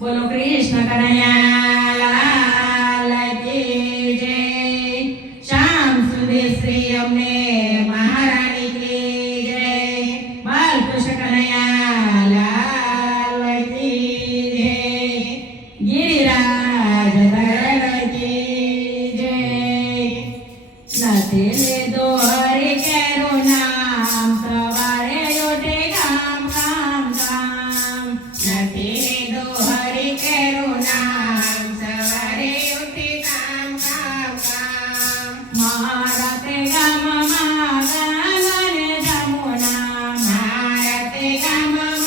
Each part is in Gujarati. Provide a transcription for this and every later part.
બોલો કૃષ્ણ કનૈયા લાલ કી જય. શ્યામ સુંદર શ્રી અમને મહારાણી કી જય. બાલકૃષ્ણ કનૈયા લાલ કી જય. ગિરિરાજ ધરણ કી જય. નથી લીધો હરિ કેરું નામ સવારે ઉઠે કામ કામ કામ. નથી લીધો હરિ કેરું નામ સવારે ઉઠે કામ કામ કામ. મારા તે ગામમાં ગંગા ને જમુના. મારા તે ગામમાં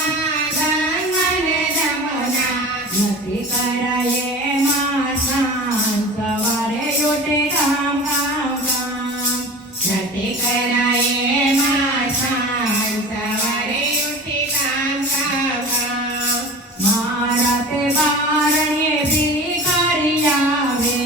ગંગા ને જમુના. નથી કરાય એમાં સ્નાન સવારે ઉઠે કામ કામ કામ. નથી કરાય એમાં સ્નાન સવારે ઉઠે કામ કામ કામ. મારા તે બારણીએ ભિખારી આવે.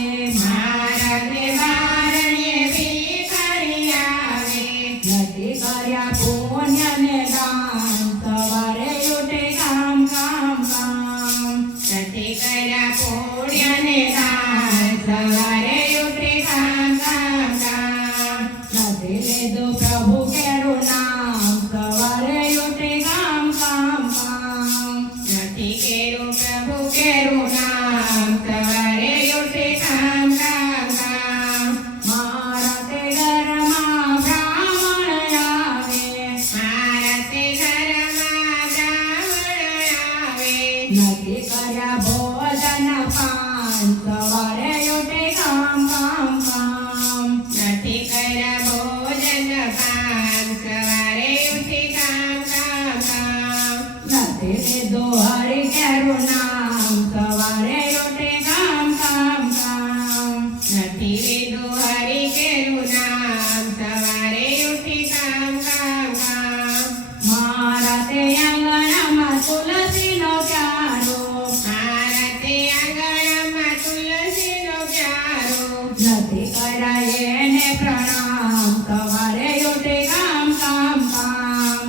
મારા તે બારણીએ ભિખારી આવે. નથી કર્યા પુણ્ય ને દાન સવારે ઉઠે કામ કામ કામ. નથી કર્યા પુણ્ય ને દાન સવારે ઉઠે કામ કામ કામ. નથી લીધું પ્રભુ કેરું નામ સવારે ઉઠે કામ કામ કામ. નથી કેરું પ્રભુ કેરું નામ સવારે ઉઠે કામ કામ કામ. મારા તે ઘરમાં બ્રાહ્મણ આવે. મારા તે ઘરમાં બ્રાહ્મણ આવે. નથી કર્યા ભોજન પાન સવારે ઉઠે કામ કામ કામ. નથી કર્યા ભોજન પાન સવારે ઉઠે કામ કામ કામ. નથી લીધું હરિ કેરું નામ સવારે ઉઠે કામ કામ કામ. નથી લીધું હરિ કેરું નામ સવારે ઉઠે કામ કામ કામ. મારા તે આંગણામાં તુલસીનો ક્યારો. મારા તે આંગણામાં તુલસીનો ક્યારો. નથી કરાય એને પ્રણામ સવારે ઉઠે કામ કામ કામ.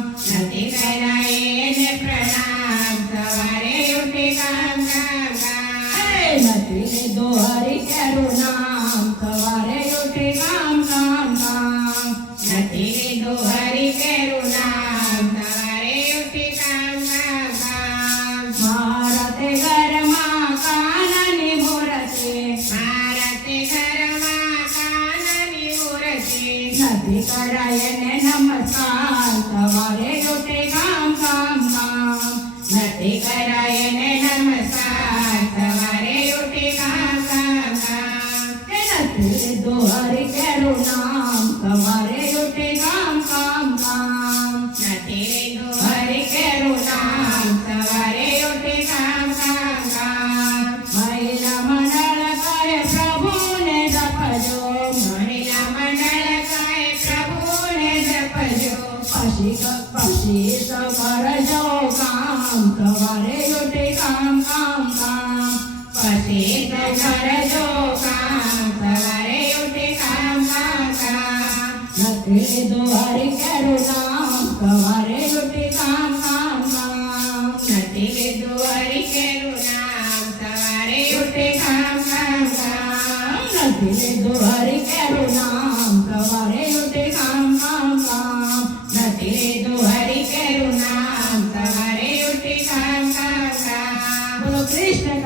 નથી કરાય એને પ્રણામ સવારે ઉઠે કામ કામ કામ. નથી લીધું હરિ કેરું નામ સવારે ઉઠે કામ કામ કામ. નથી લીધું હરિ કેરું નામ સવારે ઉઠે કામ કામ કામ. મારા તે ઘરમાં કાનાની મૂર્તિ. મારા તે ઘરમાં કાનાની મૂર્તિ. નથી કરાય એને નમસ્કાર સવારે ઉઠે કામ કામ કામ. નથી કરાય એને નમસ્કાર સવારે ઉઠે કામ કામ કામ. નથી લીધું હરિ કેરું નામ સવારે ઉઠે કામ કામ કામ. નથી લીધું હરિ કેરું નામ સવારે ઉઠે કામ કામ કામ. મહિલા મંડળ કહે પ્રભુને જપજો. મહિલા મંડળ કહે પ્રભુને જપજો. પછી સૌ કરજો કામ સવારે ઉઠે કામ કામ કામ. પછી સૌ કરજો કામ સવારે ઉઠે કામ કામ કામ. નથી લીધું હરિ કેરું નામ સવારે ઉઠે કામ કામ કામ. નથી લીધું હરિ કેરું નામ સવારે ઉઠે કામ કામ કામ. નથી લીધું હરિ કેરું નામ સવારે ઉઠે કામ કામ કામ. નથી લીધું હરિ કેરું નામ સવારે ઉઠે કામ કામ કામ. બોલો કૃષ્ણ